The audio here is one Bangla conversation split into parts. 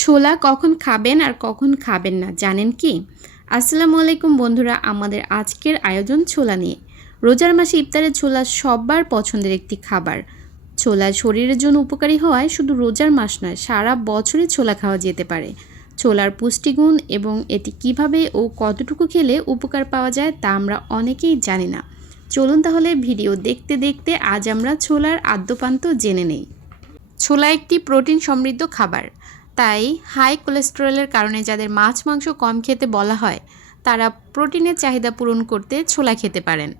ছোলা কখন খাবেন আর কখন খাবেন না, জানেন কি? আসসালামু আলাইকুম বন্ধুরা, আমাদের আজকের আয়োজন ছোলা নিয়ে। রোজার মাসে ইফতারের ছোলা সবার পছন্দের একটি খাবার। ছোলা শরীরের জন্য উপকারী হওয়ায় শুধু রোজার মাস নয়, সারা বছরে ছোলা খাওয়া যেতে পারে। ছোলার পুষ্টিগুণ এবং এটি কীভাবে ও কতটুকু খেলে উপকার পাওয়া যায় তা আমরা অনেকেই জানি না। চলুন তাহলে ভিডিও দেখতে দেখতে আজ আমরা ছোলার আদ্যপান্ত জেনে নেই। ছোলা একটি প্রোটিন সমৃদ্ধ খাবার। তাই হাই কোলেস্টেরলের কারণে যাদের মাছ মাংস কম খেতে বলা হয়, তারা প্রোটিনের চাহিদা পূরণ করতে ছোলা খেতে পারেন।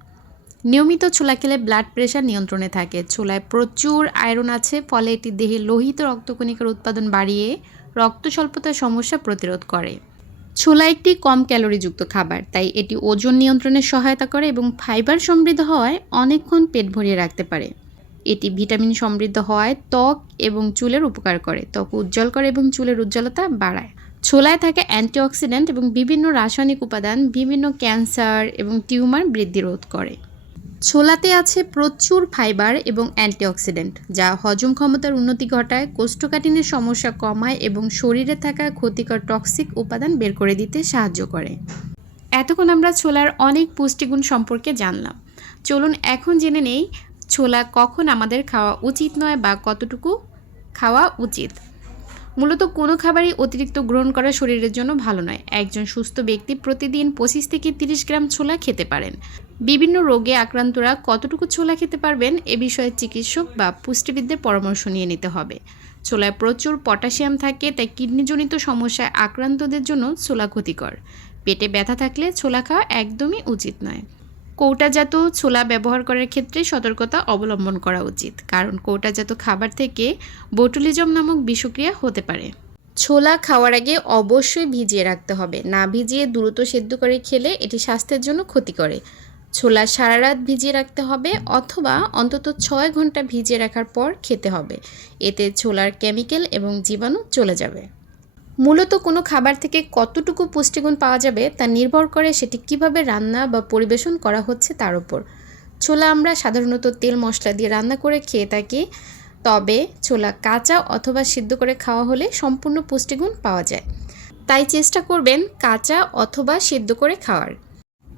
নিয়মিত ছোলা খেলে ব্লাড প্রেশার নিয়ন্ত্রণে থাকে। ছোলায় প্রচুর আয়রন আছে, ফলে এটি দেহে লোহিত রক্তকণিকার উৎপাদন বাড়িয়ে রক্ত স্বল্পতার সমস্যা প্রতিরোধ করে। ছোলা একটি কম ক্যালোরিযুক্ত খাবার, তাই এটি ওজন নিয়ন্ত্রণে সহায়তা করে এবং ফাইবার সমৃদ্ধ হওয়ায় অনেকক্ষণ পেট ভরিয়ে রাখতে পারে। এটি ভিটামিন সমৃদ্ধ হওয়ায় ত্বক এবং চুলের উপকার করে। ত্বক উজ্জ্বল করে এবং চুলের উজ্জ্বলতা বাড়ায়। ছোলায় থাকে অ্যান্টিঅক্সিডেন্ট এবং বিভিন্ন রাসায়নিক উপাদান, বিভিন্ন ক্যান্সার এবং টিউমার বৃদ্ধি রোধ করে। ছোলাতে আছে প্রচুর ফাইবার এবং অ্যান্টিঅক্সিডেন্ট, যা হজম ক্ষমতার উন্নতি ঘটায়, কোষ্ঠকাঠিন্যের সমস্যা কমায় এবং শরীরে থাকা ক্ষতিকর টক্সিক উপাদান বের করে দিতে সাহায্য করে। এতক্ষণ আমরা ছোলার অনেক পুষ্টিগুণ সম্পর্কে জানলাম। চলুন এখন জেনে নেই ছোলা কখন আমাদের খাওয়া উচিত নয় বা কতটুকু খাওয়া উচিত? মূলত কোনো খাবারই অতিরিক্ত গ্রহণ করা শরীরের জন্য ভালো নয়। একজন সুস্থ ব্যক্তি প্রতিদিন পঁচিশ থেকে তিরিশ গ্রাম ছোলা খেতে পারেন। বিভিন্ন রোগে আক্রান্তরা কতটুকু ছোলা খেতে পারবেন এ বিষয়ে চিকিৎসক বা পুষ্টিবিদদের পরামর্শ নিয়ে নিতে হবে। ছোলায় প্রচুর পটাশিয়াম থাকে, তাই কিডনিজনিত সমস্যায় আক্রান্তদের জন্য ছোলা ক্ষতিকর। পেটে ব্যথা থাকলে ছোলা খাওয়া একদমই উচিত নয়। কৌটাজাত ছোলা ব্যবহার করার ক্ষেত্রে সতর্কতা অবলম্বন করা উচিত, কারণ কৌটাজাত খাবার থেকে বোটুলিজম নামক বিষক্রিয়া হতে পারে। ছোলা খাওয়ার আগে অবশ্যই ভিজিয়ে রাখতে হবে, না ভিজিয়ে দ্রুত সেদ্ধ করে খেলে এটি স্বাস্থ্যের জন্য ক্ষতি করে। ছোলা সারা রাত ভিজিয়ে রাখতে হবে অথবা অন্তত ছয় ঘণ্টা ভিজিয়ে রাখার পর খেতে হবে, এতে ছোলার কেমিক্যাল এবং জীবাণু চলে যাবে। মূলত কোনো খাবার থেকে কতটুকু পুষ্টিগুণ পাওয়া যাবে তা নির্ভর করে সেটি কীভাবে রান্না বা পরিবেশন করা হচ্ছে তার উপর। ছোলা আমরা সাধারণত তেল মশলা দিয়ে রান্না করে খেয়ে থাকি, তবে ছোলা কাঁচা অথবা সিদ্ধ করে খাওয়া হলে সম্পূর্ণ পুষ্টিগুণ পাওয়া যায়। তাই চেষ্টা করবেন কাঁচা অথবা সিদ্ধ করে খাওয়ার।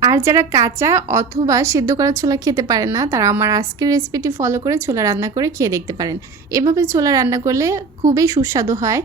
আর যারা কাঁচা অথবা সিদ্ধ করা ছোলা খেতে পারেন না, তারা আমার আজকের রেসিপিটি ফলো করে ছোলা রান্না করে খেয়ে দেখতে পারেন। এভাবে ছোলা রান্না করলে খুবই সুস্বাদু হয়।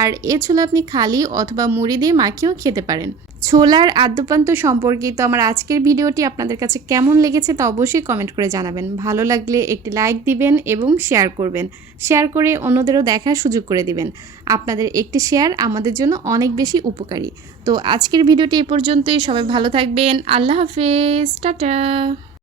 আর এ ছোলা আপনি খালি অথবা মুড়ি দিয়ে মাখিয়েও খেতে পারেন। ছোলার আদ্যপান্ত সম্পর্কিত আমার আজকের ভিডিওটি আপনাদের কাছে কেমন লেগেছে তা অবশ্যই কমেন্ট করে জানাবেন। ভালো লাগলে একটি লাইক দিবেন এবং শেয়ার করবেন। শেয়ার করে অন্যদেরও দেখার সুযোগ করে দিবেন। আপনাদের একটি শেয়ার আমাদের জন্য অনেক বেশি উপকারী। তো আজকের ভিডিওটি এ পর্যন্তই। সবাই ভালো থাকবেন। আল্লাহ হাফেজ টাটা।